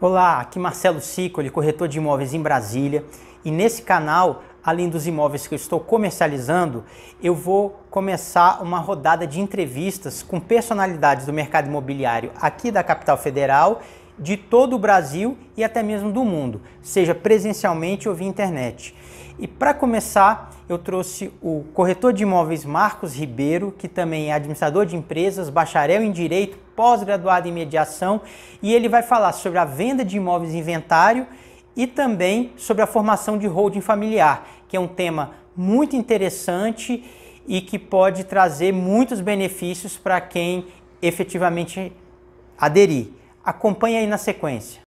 Olá, aqui Marcelo Sicoli, corretor de imóveis em Brasília, e nesse canal, além dos imóveis que eu estou comercializando, eu vou começar uma rodada de entrevistas com personalidades do mercado imobiliário aqui da capital federal, de todo o Brasil e até mesmo do mundo, seja presencialmente ou via internet. E para começar, eu trouxe o corretor de imóveis Marcos Ribeiro, que também é administrador de empresas, bacharel em Direito, pós-graduado em Mediação, e ele vai falar sobre a venda de imóveis em inventário e também sobre a formação de holding familiar, que é um tema muito interessante e que pode trazer muitos benefícios para quem efetivamente aderir. Acompanhe aí na sequência.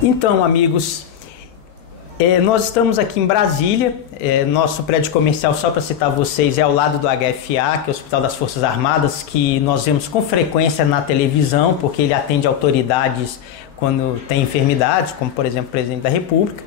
Então, amigos, nós estamos aqui em Brasília, nosso prédio comercial, só para citar vocês, é ao lado do HFA, que é o Hospital das Forças Armadas, que nós vemos com frequência na televisão, porque ele atende autoridades quando tem enfermidades, como por exemplo o presidente da República.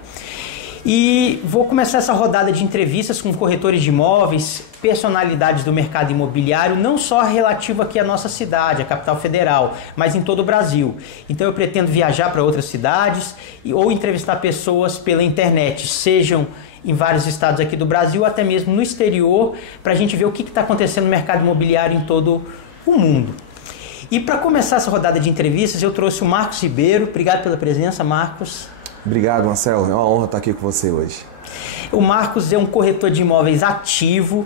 E vou começar essa rodada de entrevistas com corretores de imóveis, personalidades do mercado imobiliário, não só relativo aqui à nossa cidade, a capital federal, mas em todo o Brasil. Então eu pretendo viajar para outras cidades ou entrevistar pessoas pela internet, sejam em vários estados aqui do Brasil, até mesmo no exterior, para a gente ver o que está acontecendo no mercado imobiliário em todo o mundo. E para começar essa rodada de entrevistas, eu trouxe o Marcos Ribeiro. Obrigado pela presença, Marcos. Obrigado, Marcelo. É uma honra estar aqui com você hoje. O Marcos é um corretor de imóveis ativo.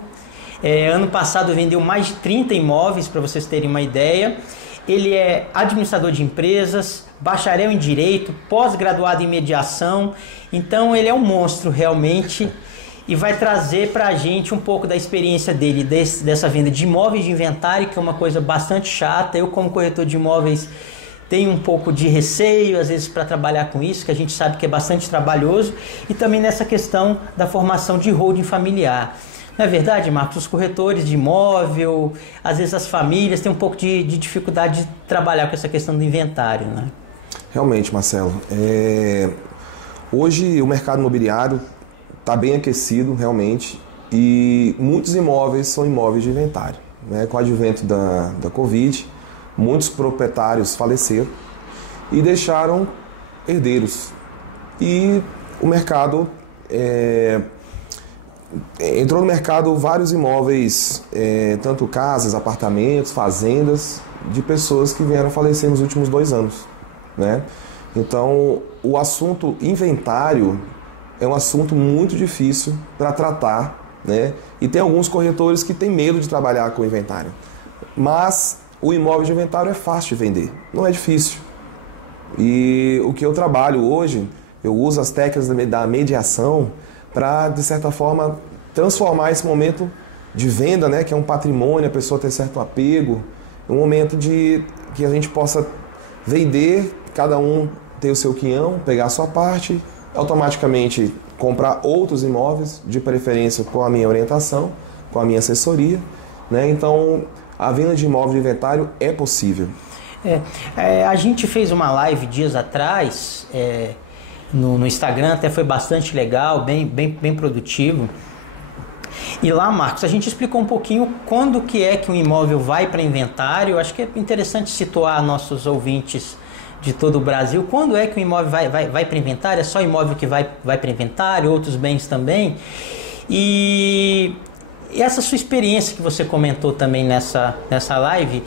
Ano passado vendeu mais de 30 imóveis, para vocês terem uma ideia. Ele é administrador de empresas, bacharel em Direito, pós-graduado em Mediação. Então ele é um monstro realmente e vai trazer para a gente um pouco da experiência dele, dessa venda de imóveis de inventário, que é uma coisa bastante chata. Eu, como corretor de imóveis, tenho um pouco de receio, às vezes, para trabalhar com isso, que a gente sabe que é bastante trabalhoso, e também nessa questão da formação de holding familiar. Não é verdade, Marcos? Os corretores de imóvel, às vezes as famílias têm um pouco de dificuldade de trabalhar com essa questão do inventário, né? Realmente, Marcelo. Hoje o mercado imobiliário está bem aquecido, realmente, e muitos imóveis são imóveis de inventário, né? Com o advento da Covid, muitos proprietários faleceram e deixaram herdeiros. E o mercado entrou no mercado vários imóveis, tanto casas, apartamentos, fazendas, de pessoas que vieram falecer nos últimos 2 anos, né? Então, o assunto inventário é um assunto muito difícil para tratar, né? E tem alguns corretores que têm medo de trabalhar com inventário. Mas o imóvel de inventário é fácil de vender, não é difícil. E o que eu trabalho hoje, eu uso as técnicas da mediação para, de certa forma, transformar esse momento de venda, né, que é um patrimônio, a pessoa ter certo apego, um momento de que a gente possa vender, cada um ter o seu quinhão, pegar a sua parte, automaticamente comprar outros imóveis, de preferência com a minha orientação, com a minha assessoria, né? Então, a venda de imóvel de inventário é possível. A gente fez uma live dias atrás no Instagram, até foi bastante legal, bem produtivo. E lá, Marcos, a gente explicou um pouquinho quando que é que um imóvel vai para inventário. Eu acho que é interessante situar nossos ouvintes de todo o Brasil. Quando é que o imóvel vai para inventário? É só imóvel que vai para inventário, outros bens também? E essa sua experiência que você comentou também nessa live,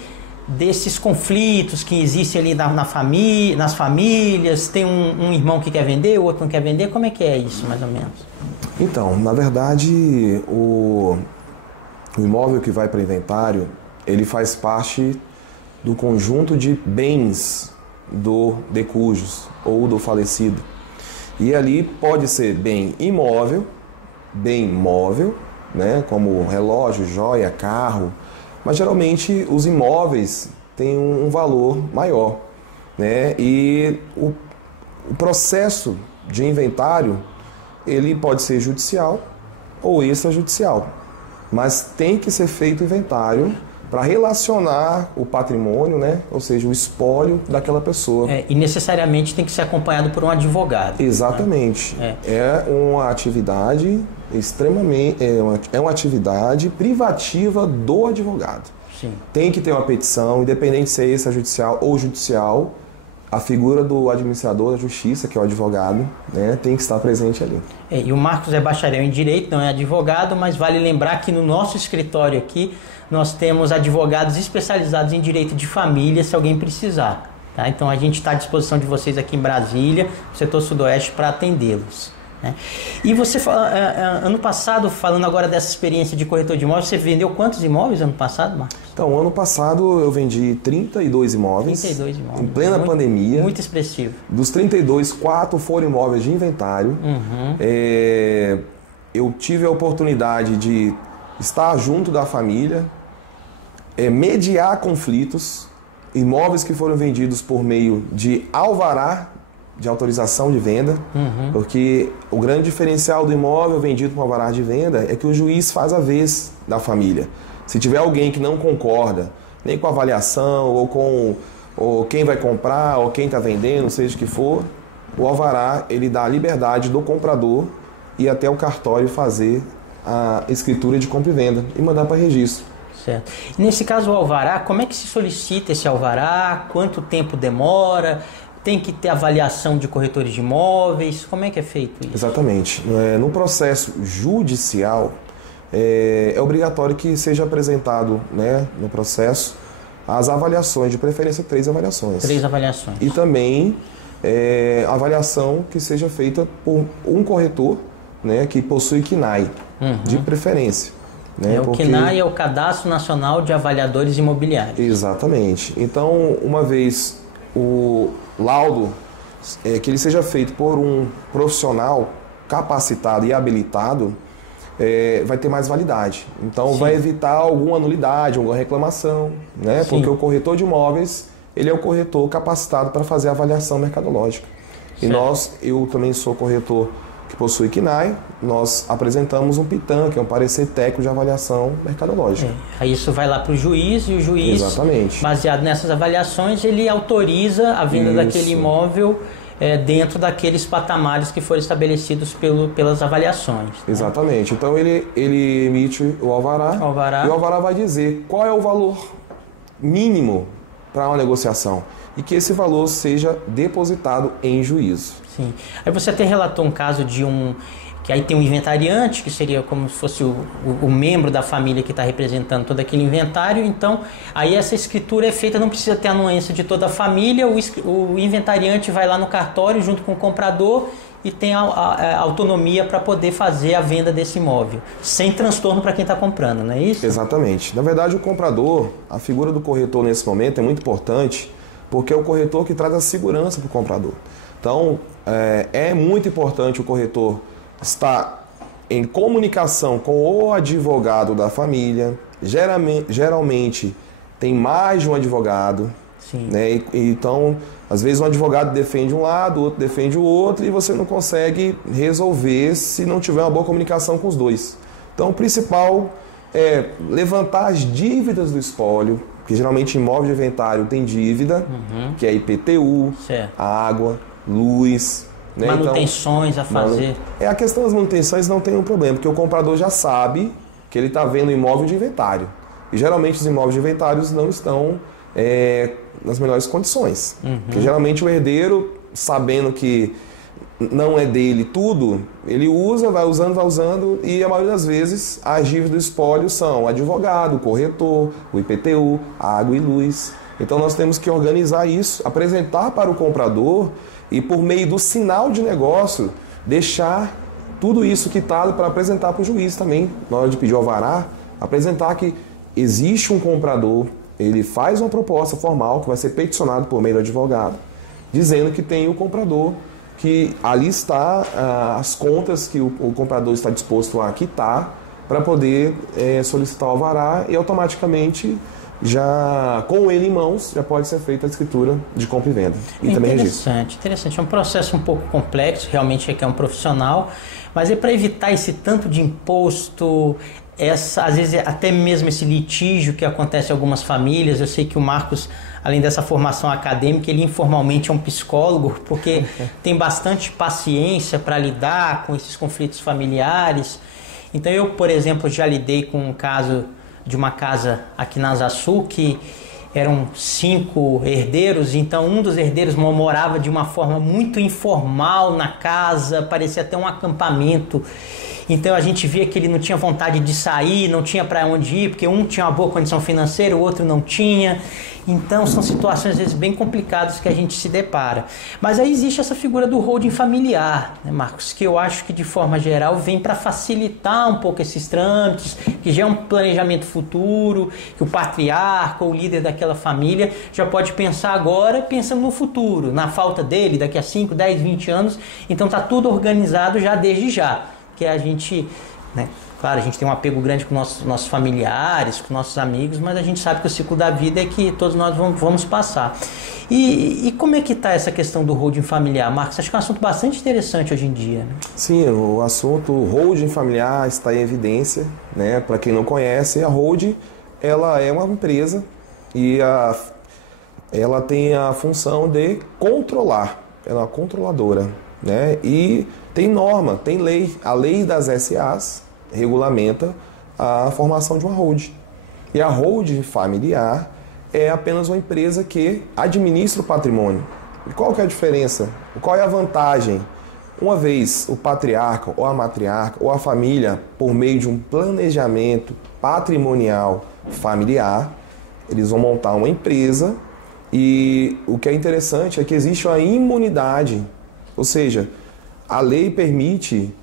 desses conflitos que existem ali nas famílias, tem um irmão que quer vender, o outro não quer vender, como é que é isso, mais ou menos? Então, na verdade, o imóvel que vai para inventário, ele faz parte do conjunto de bens do decujus ou do falecido. E ali pode ser bem imóvel, bem móvel, né, como relógio, joia, carro, mas geralmente os imóveis têm um valor maior, né? E o processo de inventário, ele pode ser judicial ou extrajudicial, mas tem que ser feito inventário para relacionar o patrimônio, né? Ou seja, o espólio daquela pessoa. E necessariamente tem que ser acompanhado por um advogado. Exatamente. Né? É uma atividade extremamente... É uma atividade privativa do advogado. Sim. Tem que ter uma petição, independente se é extrajudicial ou judicial, a figura do administrador da justiça, que é o advogado, né, tem que estar presente ali. E o Marcos é bacharel em Direito, não é advogado, mas vale lembrar que no nosso escritório aqui nós temos advogados especializados em Direito de Família, se alguém precisar. Tá? Então a gente está à disposição de vocês aqui em Brasília, no setor sudoeste, para atendê-los. Né? E você, ano passado, falando agora dessa experiência de corretor de imóveis, você vendeu quantos imóveis ano passado, Marcos? Então, ano passado eu vendi 32 imóveis. 32 imóveis. Em plena pandemia. Muito expressivo. Dos 32, 4 foram imóveis de inventário. Eu tive a oportunidade de estar junto da família, mediar conflitos, imóveis que foram vendidos por meio de alvará, de autorização de venda, porque o grande diferencial do imóvel vendido com alvará de venda é que o juiz faz a vez da família. Se tiver alguém que não concorda, nem com a avaliação, ou quem vai comprar, ou quem está vendendo, seja o que for, o alvará ele dá a liberdade do comprador ir até o cartório fazer a escritura de compra e venda e mandar para registro. Certo. E nesse caso o alvará, como é que se solicita esse alvará? Quanto tempo demora? Tem que ter avaliação de corretores de imóveis? Como é que é feito isso? Exatamente. No processo judicial, é obrigatório que seja apresentado, né, no processo as avaliações, de preferência 3 avaliações. 3 avaliações. E também avaliação que seja feita por um corretor, né, que possui CNAE, de preferência. Né, o CNAE é o Cadastro Nacional de Avaliadores Imobiliários. Exatamente. Então, uma vez o laudo que ele seja feito por um profissional capacitado e habilitado, vai ter mais validade. Então, vai evitar alguma nulidade, alguma reclamação, né? Porque o corretor de imóveis, ele é o corretor capacitado para fazer a avaliação mercadológica. Certo. E eu também sou corretor que possui CNAE, nós apresentamos um PITAM, que é um parecer técnico de avaliação mercadológica. Aí isso vai lá para o juiz, e o juiz, exatamente, baseado nessas avaliações, ele autoriza a venda daquele imóvel dentro daqueles patamares que foram estabelecidos pelas avaliações. Exatamente. Né? Então ele emite o alvará, e o alvará vai dizer qual é o valor mínimo para uma negociação e que esse valor seja depositado em juízo. Sim. Aí você até relatou um caso de que aí tem um inventariante, que seria como se fosse o membro da família que está representando todo aquele inventário. Então, aí essa escritura é feita, não precisa ter anuência de toda a família, o inventariante vai lá no cartório junto com o comprador e tem a autonomia para poder fazer a venda desse imóvel, sem transtorno para quem está comprando, não é isso? Exatamente. Na verdade, o comprador, a figura do corretor nesse momento é muito importante, porque é o corretor que traz a segurança para o comprador. Então, é muito importante o corretor estar em comunicação com o advogado da família. Geralmente tem mais de um advogado. Sim. Né? Então, às vezes um advogado defende um lado, o outro defende o outro, e você não consegue resolver se não tiver uma boa comunicação com os dois. Então, o principal é levantar as dívidas do espólio, porque geralmente imóvel de inventário tem dívida, que é IPTU, certo, água, luz, né? Manutenções a fazer. A questão das manutenções não tem um problema, porque o comprador já sabe que ele está vendo imóvel de inventário. E geralmente os imóveis de inventários não estão nas melhores condições. Porque geralmente o herdeiro, sabendo que não é dele tudo, ele usa, vai usando, e a maioria das vezes as dívidas do espólio são o advogado, o corretor, o IPTU, água e luz. Então nós temos que organizar isso, apresentar para o comprador e, por meio do sinal de negócio, deixar tudo isso quitado para apresentar para o juiz também, na hora de pedir o alvará, apresentar que existe um comprador, ele faz uma proposta formal que vai ser peticionado por meio do advogado, dizendo que tem o comprador, que ali está as contas que o comprador está disposto a quitar para poder solicitar o alvará, e automaticamente, já com ele em mãos, já pode ser feita a escritura de compra e venda. E também registro. Interessante. É um processo um pouco complexo, realmente requer um profissional, mas para evitar esse tanto de imposto, às vezes até mesmo esse litígio que acontece em algumas famílias. Eu sei que o Marcos, além dessa formação acadêmica, ele informalmente é um psicólogo, porque tem bastante paciência para lidar com esses conflitos familiares. Então eu, por exemplo, já lidei com um caso de uma casa aqui na Asa Sul que eram 5 herdeiros, então um dos herdeiros morava de uma forma muito informal na casa, parecia até um acampamento. Então a gente via que ele não tinha vontade de sair, não tinha para onde ir, porque um tinha uma boa condição financeira, o outro não tinha. Então são situações às vezes bem complicadas que a gente se depara. Mas aí existe essa figura do holding familiar, né, Marcos? Que eu acho que de forma geral vem para facilitar um pouco esses trâmites, que já é um planejamento futuro, que o patriarca ou o líder daquela família já pode pensar agora, pensando no futuro, na falta dele daqui a 5, 10, 20 anos. Então está tudo organizado já desde já. Que a gente, né, claro, a gente tem um apego grande com nossos familiares, com nossos amigos, mas a gente sabe que o ciclo da vida é que todos nós vamos passar. E como é que está essa questão do holding familiar, Marcos? Acho que é um assunto bastante interessante hoje em dia. Né? Sim, o assunto holding familiar está em evidência, né? Para quem não conhece, a holding ela é uma empresa e ela tem a função de controlar, ela é uma controladora, né? E tem norma, tem lei. A lei das SAs regulamenta a formação de uma holding. E a holding familiar é apenas uma empresa que administra o patrimônio. E qual que é a diferença? Qual é a vantagem? Uma vez o patriarca ou a matriarca ou a família, por meio de um planejamento patrimonial familiar, eles vão montar uma empresa e o que é interessante é que existe uma imunidade, ou seja, a lei permite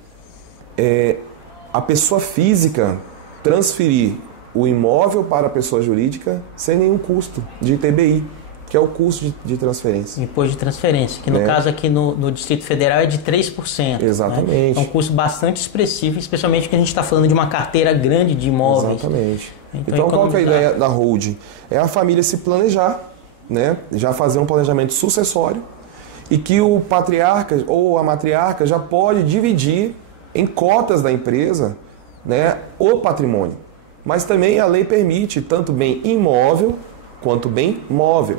a pessoa física transferir o imóvel para a pessoa jurídica sem nenhum custo de ITBI, que é o custo de transferência. Imposto de transferência, que no caso aqui no Distrito Federal é de 3%. Exatamente. Né? É um custo bastante expressivo, especialmente porque a gente está falando de uma carteira grande de imóveis. Exatamente. Então qual que é a ideia da holding? É a família se planejar, né? Já fazer um planejamento sucessório, e que o patriarca ou a matriarca já pode dividir em cotas da empresa, né, o patrimônio. Mas também a lei permite tanto bem imóvel quanto bem móvel.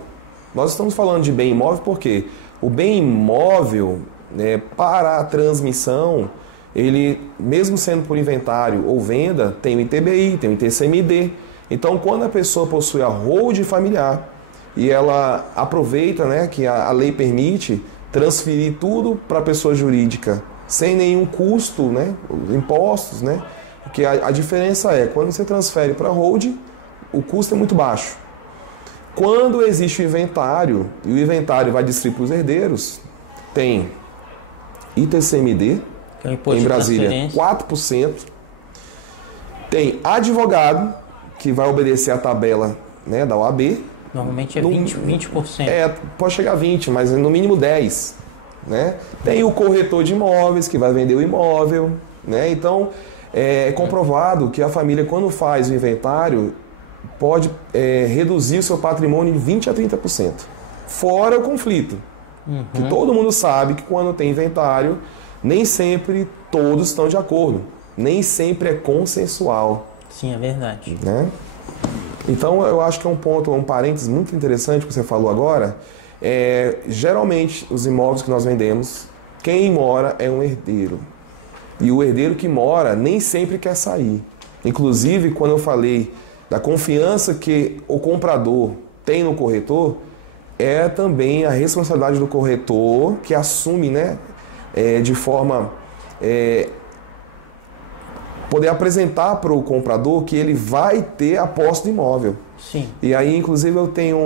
Nós estamos falando de bem imóvel porque o bem imóvel, né, para a transmissão, ele, mesmo sendo por inventário ou venda, tem o ITBI, tem o ITCMD. Então, quando a pessoa possui a holding familiar, e ela aproveita, né, que a lei permite transferir tudo para a pessoa jurídica sem nenhum custo, né, impostos, né, porque a diferença é, quando você transfere para a holding, o custo é muito baixo. Quando existe o inventário, e o inventário vai distribuir para os herdeiros, tem ITCMD, que é em Brasília, 4%, tem advogado, que vai obedecer à tabela, né, da OAB. Normalmente é 20%. Pode chegar a 20%, mas no mínimo 10%. Né? Tem o corretor de imóveis, que vai vender o imóvel. Né? Então, é comprovado que a família, quando faz o inventário, pode reduzir o seu patrimônio de 20% a 30%. Fora o conflito. Que todo mundo sabe que quando tem inventário, nem sempre todos estão de acordo. Nem sempre é consensual. Sim, é verdade. Né? Então, eu acho que é um parênteses muito interessante que você falou agora. Geralmente, os imóveis que nós vendemos, quem mora é um herdeiro. E o herdeiro que mora nem sempre quer sair. Inclusive, quando eu falei da confiança que o comprador tem no corretor, é também a responsabilidade do corretor que assume, né, de forma... poder apresentar para o comprador que ele vai ter a posse do imóvel. Sim. E aí, inclusive, eu tenho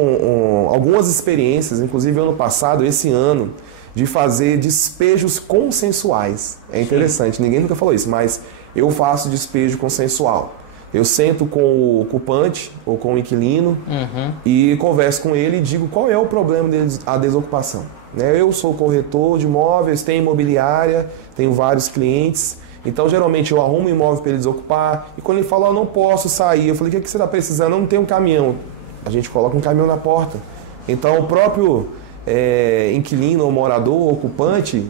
algumas experiências, inclusive ano passado, esse ano, de fazer despejos consensuais. É interessante, Sim. Ninguém nunca falou isso, mas eu faço despejo consensual. Eu sento com o ocupante ou com o inquilino e converso com ele e digo qual é o problema da desocupação. Eu sou corretor de imóveis, tenho imobiliária, tenho vários clientes. Então, geralmente, eu arrumo um imóvel para ele desocupar. E quando ele fala, eu não posso sair, eu falei, o que você está precisando? Eu não tenho um caminhão. A gente coloca um caminhão na porta. Então, o próprio inquilino, ou morador, ou ocupante,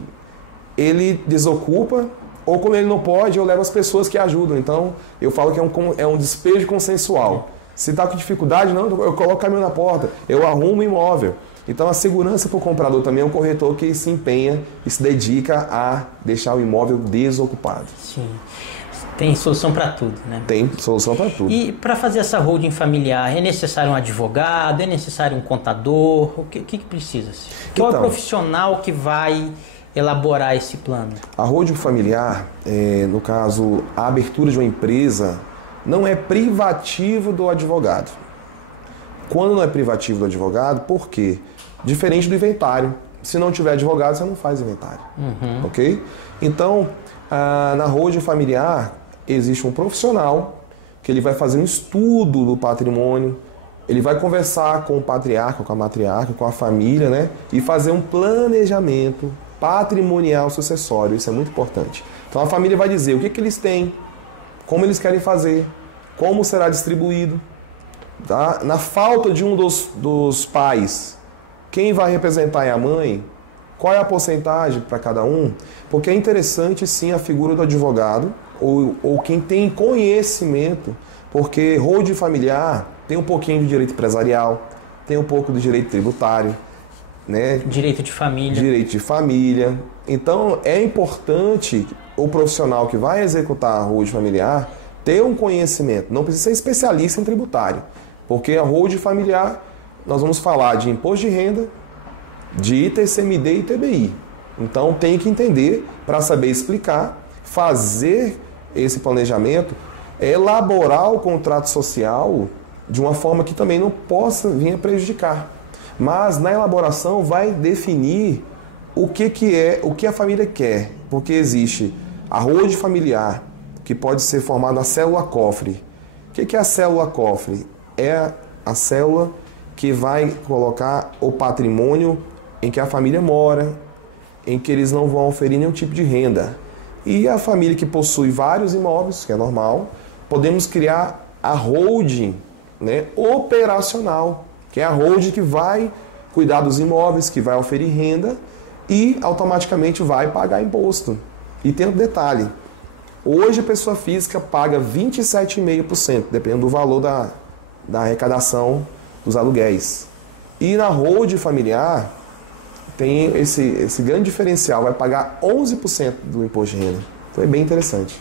ele desocupa Ou quando ele não pode, eu levo as pessoas que ajudam. Então, eu falo que é um despejo consensual. Se está com dificuldade, não, eu coloco o caminhão na porta, eu arrumo o imóvel. Então, a segurança para o comprador também é um corretor que se empenha e se dedica a deixar o imóvel desocupado. Sim. Tem solução para tudo, né? Tem solução para tudo. E para fazer essa holding familiar, é necessário um advogado, é necessário um contador? O que precisa? Qual é o profissional que vai elaborar esse plano? A holding familiar, no caso, a abertura de uma empresa, não é privativo do advogado. Quando não é privativo do advogado, por quê? Diferente do inventário. Se não tiver advogado, você não faz inventário. Ok? Então, na holding familiar, existe um profissional que ele vai fazer um estudo do patrimônio, ele vai conversar com o patriarca, com a matriarca, com a família, né? E fazer um planejamento patrimonial sucessório. Isso é muito importante. Então, a família vai dizer o que eles têm, como eles querem fazer, como será distribuído. Tá? Na falta de um dos pais, quem vai representar é a mãe? Qual é a porcentagem para cada um? Porque é interessante sim a figura do advogado ou quem tem conhecimento, porque holding familiar tem um pouquinho de direito empresarial, tem um pouco de direito tributário, né? Direito de família. Direito de família. Então é importante o profissional que vai executar a holding familiar ter um conhecimento, não precisa ser especialista em tributário, porque a holding familiar nós vamos falar de imposto de renda, de ITCMD e ITBI. Então tem que entender para saber explicar, fazer esse planejamento, elaborar o contrato social de uma forma que também não possa vir a prejudicar. Mas na elaboração vai definir o que a família quer, porque existe a holding familiar, que pode ser formada na célula cofre. O que é a célula cofre? É a célula que vai colocar o patrimônio em que a família mora, em que eles não vão oferir nenhum tipo de renda. E a família que possui vários imóveis, que é normal, podemos criar a holding, né, operacional, que é a holding que vai cuidar dos imóveis, que vai oferir renda e automaticamente vai pagar imposto. E tem um detalhe, hoje a pessoa física paga 27,5%, dependendo do valor da arrecadação dos aluguéis. E na holding familiar tem esse grande diferencial, vai pagar 11% do imposto de renda. Então é bem interessante.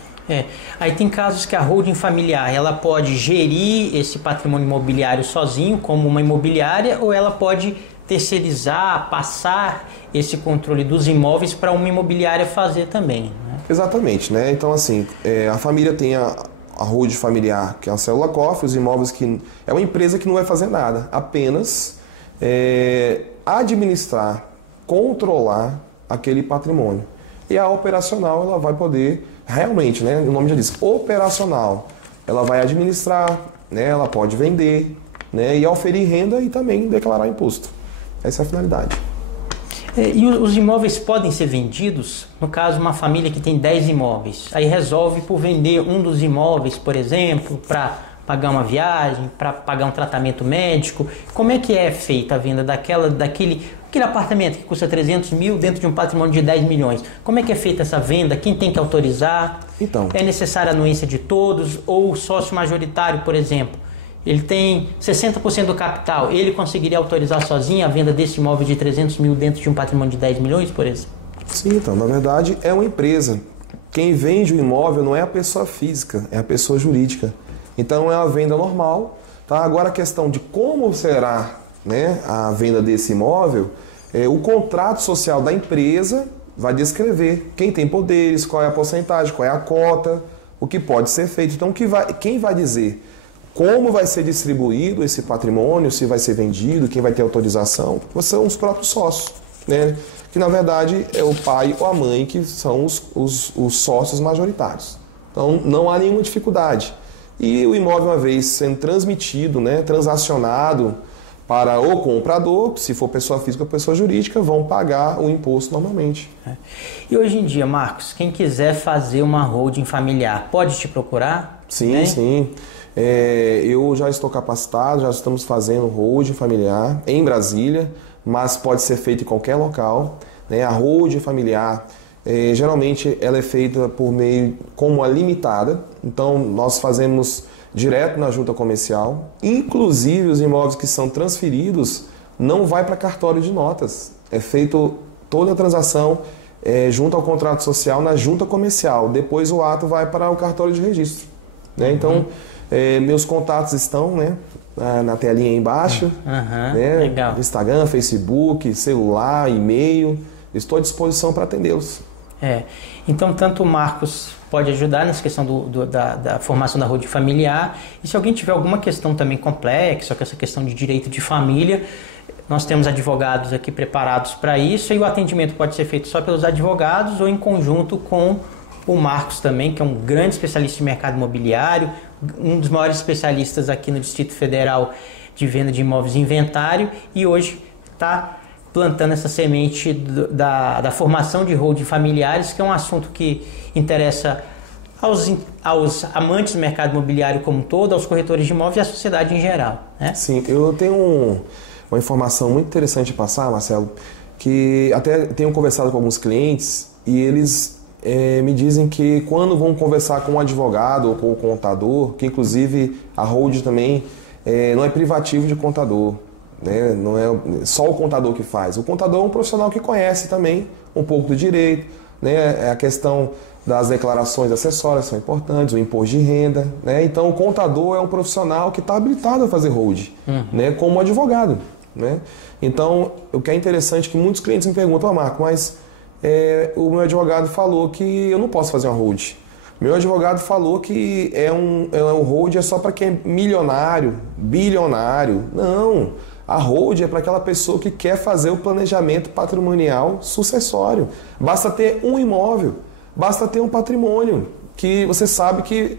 Aí tem casos que a holding familiar ela pode gerir esse patrimônio imobiliário sozinho, como uma imobiliária, ou ela pode terceirizar, passar esse controle dos imóveis para uma imobiliária fazer também, né? Exatamente, né? Então assim, a família tem a holding familiar, que é a célula cofre, os imóveis que é uma empresa que não vai fazer nada, apenas administrar, controlar aquele patrimônio. E a operacional ela vai poder realmente, né? O nome já diz, operacional. Ela vai administrar, né? Ela pode vender, né? E oferir renda e também declarar imposto. Essa é a finalidade. E os imóveis podem ser vendidos? No caso, uma família que tem 10 imóveis, aí resolve por vender um dos imóveis, por exemplo, para pagar uma viagem, para pagar um tratamento médico. Como é que é feita a venda daquele apartamento que custa 300 mil dentro de um patrimônio de 10 milhões? Como é que é feita essa venda? Quem tem que autorizar? Então, é necessária a anuência de todos? Ou o sócio majoritário, por exemplo, ele tem 60% do capital, ele conseguiria autorizar sozinho a venda desse imóvel de 300 mil dentro de um patrimônio de 10 milhões, por exemplo? Sim, então, na verdade é uma empresa. Quem vende o imóvel não é a pessoa física, é a pessoa jurídica. Então é uma venda normal. Tá? Agora a questão de como será, né, a venda desse imóvel, o contrato social da empresa vai descrever quem tem poderes, qual é a porcentagem, qual é a cota, o que pode ser feito. Então quem vai dizer como vai ser distribuído esse patrimônio, se vai ser vendido, quem vai ter autorização, são os próprios sócios, né? Que na verdade é o pai ou a mãe que são os sócios majoritários. Então não há nenhuma dificuldade. E o imóvel, uma vez sendo transmitido, né, transacionado para o comprador, se for pessoa física ou pessoa jurídica, vão pagar o imposto normalmente. E hoje em dia, Marcos, quem quiser fazer uma holding familiar, pode te procurar? Sim, né? Sim. Eu já estou capacitado, já estamos fazendo holding familiar em Brasília, mas pode ser feito em qualquer local. Né? A holding familiar Geralmente ela é feita por meio como a limitada, então nós fazemos direto na junta comercial. Inclusive os imóveis que são transferidos não vai para cartório de notas, é feito toda a transação junto ao contrato social na junta comercial, depois o ato vai para o cartório de registro, né? Então meus contatos estão, né, na telinha aí embaixo, né? Legal. Instagram, Facebook, celular, e-mail, estou à disposição para atendê-los. Então tanto o Marcos pode ajudar nessa questão da formação da holding familiar, e se alguém tiver alguma questão também complexa, com essa questão de direito de família, nós temos advogados aqui preparados para isso, e o atendimento pode ser feito só pelos advogados ou em conjunto com o Marcos também, que é um grande especialista em mercado imobiliário, um dos maiores especialistas aqui no Distrito Federal de venda de imóveis e inventário, e hoje está plantando essa semente da formação de holding familiares, que é um assunto que interessa aos amantes do mercado imobiliário como um todo, aos corretores de imóveis e à sociedade em geral, né? Sim, eu tenho uma informação muito interessante de passar, Marcelo, que até tenho conversado com alguns clientes e eles me dizem que quando vão conversar com um advogado ou com o contador, que inclusive a holding também não é privativo de contador, né? Não é só o contador que faz. O contador é um profissional que conhece também um pouco do direito, né? A questão das declarações acessórias são importantes, o imposto de renda, né? Então o contador é um profissional que está habilitado a fazer holding, né? Como advogado, né? Então o que é interessante é que muitos clientes me perguntam: Marco, mas o meu advogado falou que eu não posso fazer uma holding. Meu advogado falou que um holding é só para quem é milionário, bilionário. Não, a holding é para aquela pessoa que quer fazer o planejamento patrimonial sucessório. Basta ter um imóvel, basta ter um patrimônio, que você sabe que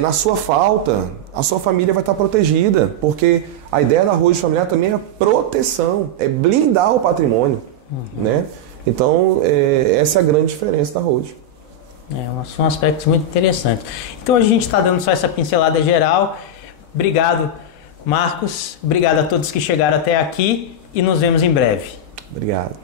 na sua falta, a sua família vai estar protegida, porque a ideia da holding familiar também é proteção, é blindar o patrimônio, né? Então, essa é a grande diferença da holding. São aspectos muito interessantes. Então, a gente está dando só essa pincelada geral. Obrigado, Marcos. Obrigado a todos que chegaram até aqui e nos vemos em breve. Obrigado.